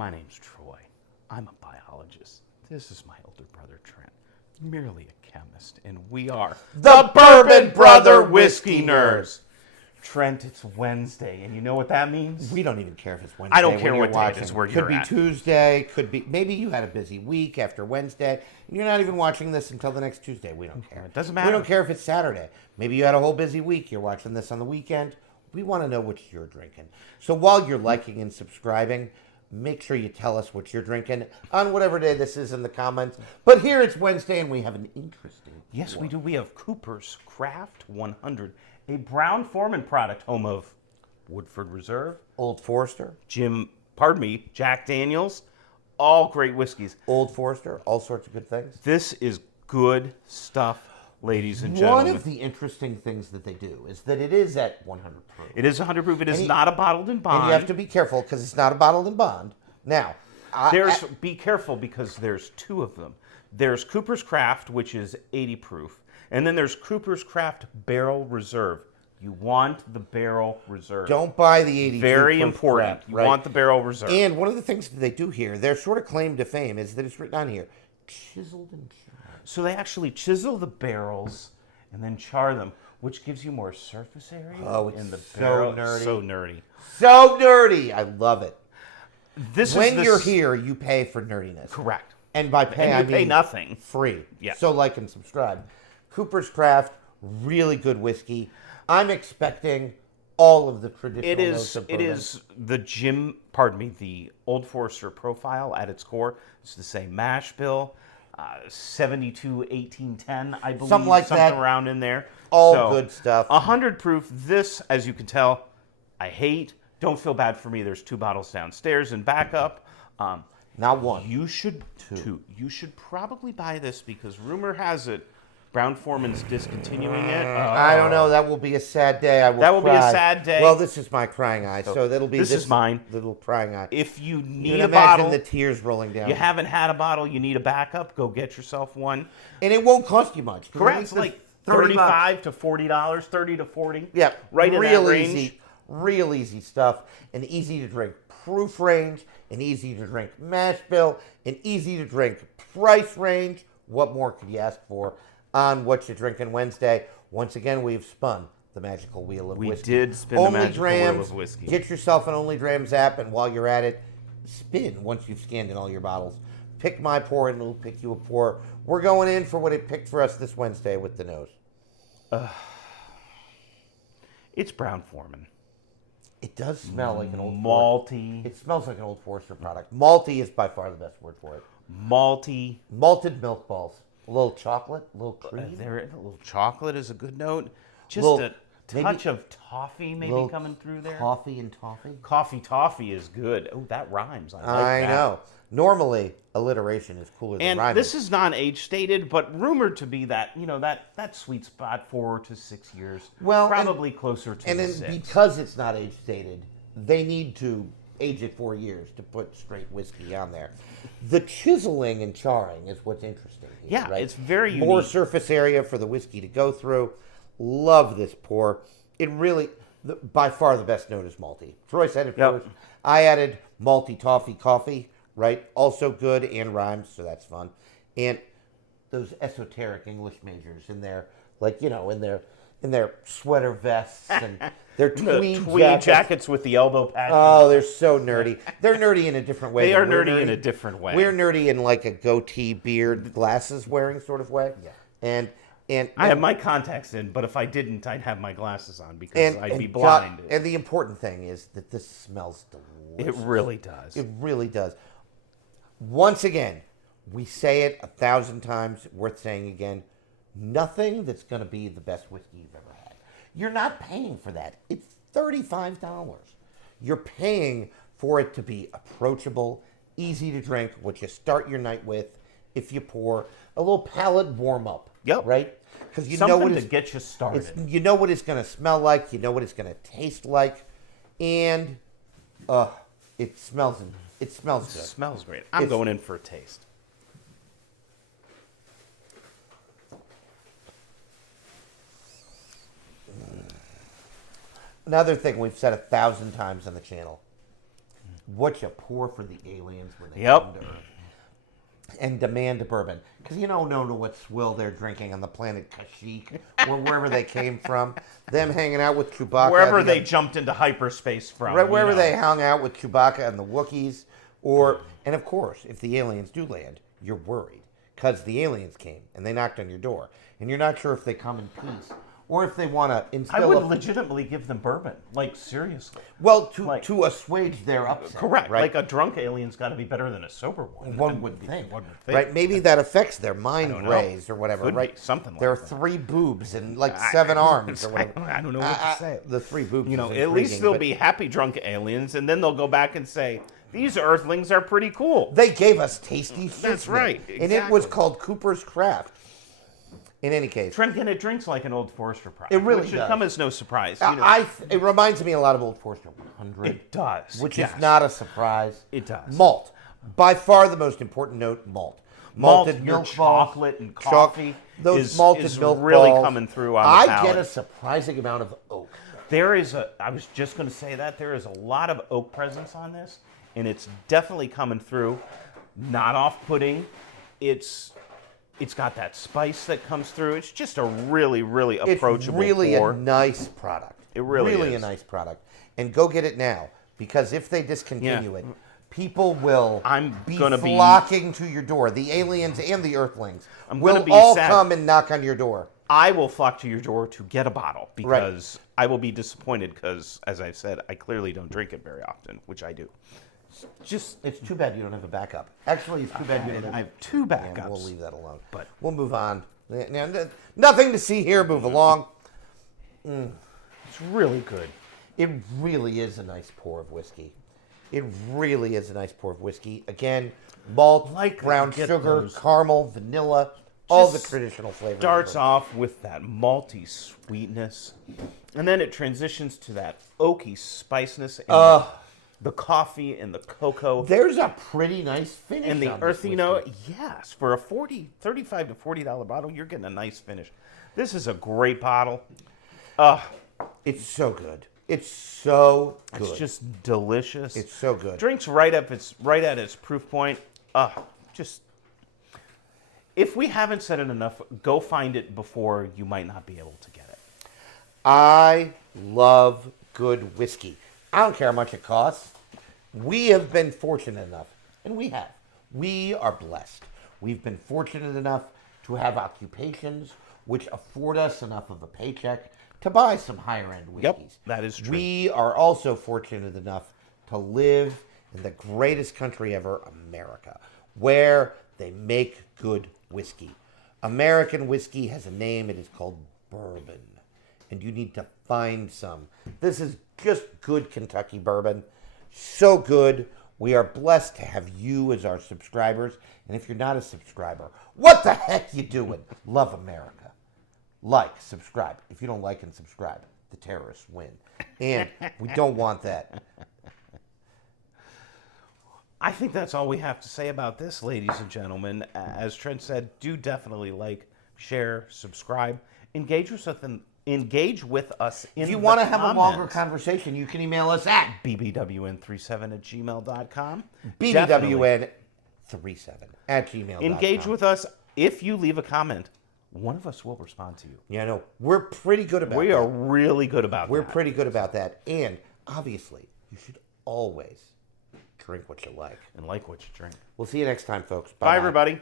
My name's Troy. I'm a biologist. This is my older brother, Trent. Merely a chemist. And we are The Bourbon Brother Whiskey Nerds. Trent, it's Wednesday, and you know what that means? We don't even care if it's Wednesday. I don't care when what you're day it watching. is where Could you're be at. Tuesday. Could be maybe you had a busy week after Wednesday. And you're not even watching this until the next Tuesday. We don't care. It doesn't matter. We don't care if it's Saturday. Maybe you had a whole busy week. You're watching this on the weekend. We want to know what you're drinking. So while you're liking and subscribing, make sure you tell us what you're drinking on whatever day this is in the comments. But here it's Wednesday, and we have an interesting. Yes, we do. We have Cooper's Craft 100, a Brown Forman product, home of Woodford Reserve, Old Forrester, Jack Daniels, all great whiskeys. Old Forrester, all sorts of good things. This is good stuff, ladies and gentlemen. One of the interesting things that they do is that it is at 100 proof. It is 100 proof. It is not a bottled in bond. And you have to be careful because it's not a bottled in bond. Now, be careful because there's two of them. There's Cooper's Craft, which is 80 proof, and then there's Cooper's Craft Barrel Reserve. You want the Barrel Reserve. Don't buy the 82 Very proof important. crap, You right? want the Barrel Reserve. And one of the things that they do here, their sort of claim to fame is that it's written on here, chiseled and charred. So they actually chisel the barrels and then char them, which gives you more surface area in the barrel. nerdy. So nerdy. So nerdy. I love it. When You're here, you pay for nerdiness. Correct. And by pay, I And you pay mean nothing. free. Yeah. So like and subscribe. Cooper's Craft, really good whiskey. I'm expecting all of the traditional notes of bourbon. It is the Old Forester profile at its core. It's the same mash bill, 72, 1810, I believe. Something like that. Around in there. All good stuff. 100 proof. This, as you can tell, I hate. Don't feel bad for me. There's 2 bottles downstairs and backup. Not one. You should two. You should probably buy this because rumor has it Brown Forman's discontinuing it. I don't know. That will be a sad day. That will be a sad day. Well, this is my crying eye, so that'll be this is mine. Little crying eye. If you You need can a imagine bottle, the tears rolling down. you haven't had a bottle, you need a backup, go get yourself one. And it won't cost you much. Correct. It's like $35 to $40, 30 to 40. Yeah, right in real that range. easy, real easy stuff. An easy to drink proof range, an easy to drink mash bill, an easy to drink price range. What more could you ask for on What You Drinking Wednesday? Once again, we've spun the magical wheel of whiskey. We did spin the magical wheel of whiskey. Get yourself an Only Drams app, and while you're at it, spin once you've scanned in all your bottles. Pick my pour, and it'll pick you a pour. We're going in for what it picked for us this Wednesday with the nose. It's Brown Forman. It does smell like an old malty. It smells like an Old Forester product. Malty is by far the best word for it. Malty. Malted milk balls. A little chocolate, a little cream. A little chocolate is a good note. Just Little- a touch of toffee maybe little coming through there. Coffee and toffee. Coffee toffee is good. Oh, that rhymes. I like I that. know. Normally, alliteration is cooler than And rhyming. this is non-age stated, but rumored to be that that sweet spot 4 to 6 years. Well, probably closer to and the then 6. because it's not age stated, they need to age it 4 years to put straight whiskey on there. The chiseling and charring is what's interesting here, Yeah, right? it's very More unique. surface area for the whiskey to go through. Love this pour. It really, by far the best note is malty. Troy said it Yep. first. I added malty toffee coffee, right? Also good and rhymes, so that's fun. And those esoteric English majors in there, like, in their sweater vests and their tweed jackets with the elbow patches. Oh, they're so nerdy. They're nerdy in a different way. They are than we're nerdy in a different way. We're nerdy in like a goatee, beard, glasses wearing sort of way. Yeah. And I have my contacts in, but if I didn't, I'd have my glasses on because I'd be blind. And the important thing is that this smells delicious. It really does. It really does. Once again, we say it 1,000 times, worth saying again, nothing that's going to be the best whiskey you've ever had. You're not paying for that. It's $35. You're paying for it to be approachable, easy to drink, what you start your night with if you pour, a little palate warm up. Yep. Right? Because you Something know what to get you started. you know what it's going to smell like, you know what it's going to taste like, and it smells good. It smells great. I'm going in for a taste. Another thing we've said 1,000 times on the channel. what you pour for the aliens when they Yep. come to Earth. And demand a bourbon. Because you don't know what swill they're drinking on the planet Kashyyyk or wherever they came from. Them hanging out with Chewbacca. Wherever they jumped into hyperspace from. Right, wherever they hung out with Chewbacca and the Wookiees. And of course, if the aliens do land, you're worried. Because the aliens came and they knocked on your door. And you're not sure if they come in peace. Or if they want to instill... I would legitimately give them bourbon. Like, seriously. Well, to assuage their upset. Correct. Right? Like, a drunk alien's got to be better than a sober one. One would think. One would think. Right? Maybe that affects their mind don't know. rays or whatever. Could right? be something like there are that. 3 boobs and like 7 arms or whatever. I don't know what to say. The 3 boobs. You know, is at least intriguing, they'll but be happy drunk aliens, and then they'll go back and say, these Earthlings are pretty cool. They gave us tasty shit. That's right, And it was exactly. called Cooper's Craft. In any case. And it drinks like an Old Forester product. It really which should does. come as no surprise. You know. It reminds me a lot of Old Forester 100. It does. Which yes. is not a surprise. It does. Malt. By far the most important note, malt. Malted your milk chocolate balls, and coffee those is, malted is milk really balls. coming through on the I palate. get a surprising amount of oak. I was just going to say that, there is a lot of oak presence on this, and it's definitely coming through. Not off-putting. It's got that spice that comes through. It's just a really, really approachable It's really pour. a nice product. It really a is. nice product. And go get it now, because if they discontinue it, people will be flocking to your door. The aliens and the Earthlings will all come and knock on your door. I will flock to your door to get a bottle because I will be disappointed because, as I said, I clearly don't drink it very often, which I do. It's too bad you don't have a backup. Actually, it's too bad you don't have... I have 2 backups. Yeah, we'll leave that alone. But we'll move on. Nothing to see here. Move along. it's really good. It really is a nice pour of whiskey. It really is a nice pour of whiskey. Again, malt, brown sugar, caramel, vanilla, all the traditional flavors. Starts off with that malty sweetness, and then it transitions to that oaky spiciness and the coffee and the cocoa. There's a pretty nice finish and the on earthy this note. Yes, for a $35 to $40 bottle, you're getting a nice finish. This is a great bottle. It's so good. It's so good. It's just delicious. It's so good. Drinks right at its proof point. Just if we haven't said it enough, go find it before you might not be able to get it. I love good whiskey. I don't care how much it costs. We have been fortunate enough, and we have. We are blessed. We've been fortunate enough to have occupations which afford us enough of a paycheck to buy some higher-end whiskeys. Yep, that is true. We are also fortunate enough to live in the greatest country ever, America, where they make good whiskey. American whiskey has a name. It is called bourbon. And you need to find some. This is just good Kentucky bourbon. So good. We are blessed to have you as our subscribers. And if you're not a subscriber, what the heck you doing? Love America. Like, subscribe. If you don't like and subscribe, the terrorists win. And we don't want that. I think that's all we have to say about this, ladies and gentlemen. As Trent said, do definitely like, share, subscribe, engage with us in If you want to have a longer conversation, you can email us at bbwn37@gmail.com. bbwn37@gmail.com. Engage with us. If you leave a comment, one of us will respond to you. Yeah, no, we're pretty good about that. We are really good about that. We're pretty good about that. And obviously, you should always drink what you like. And like what you drink. We'll see you next time, folks. Bye everybody.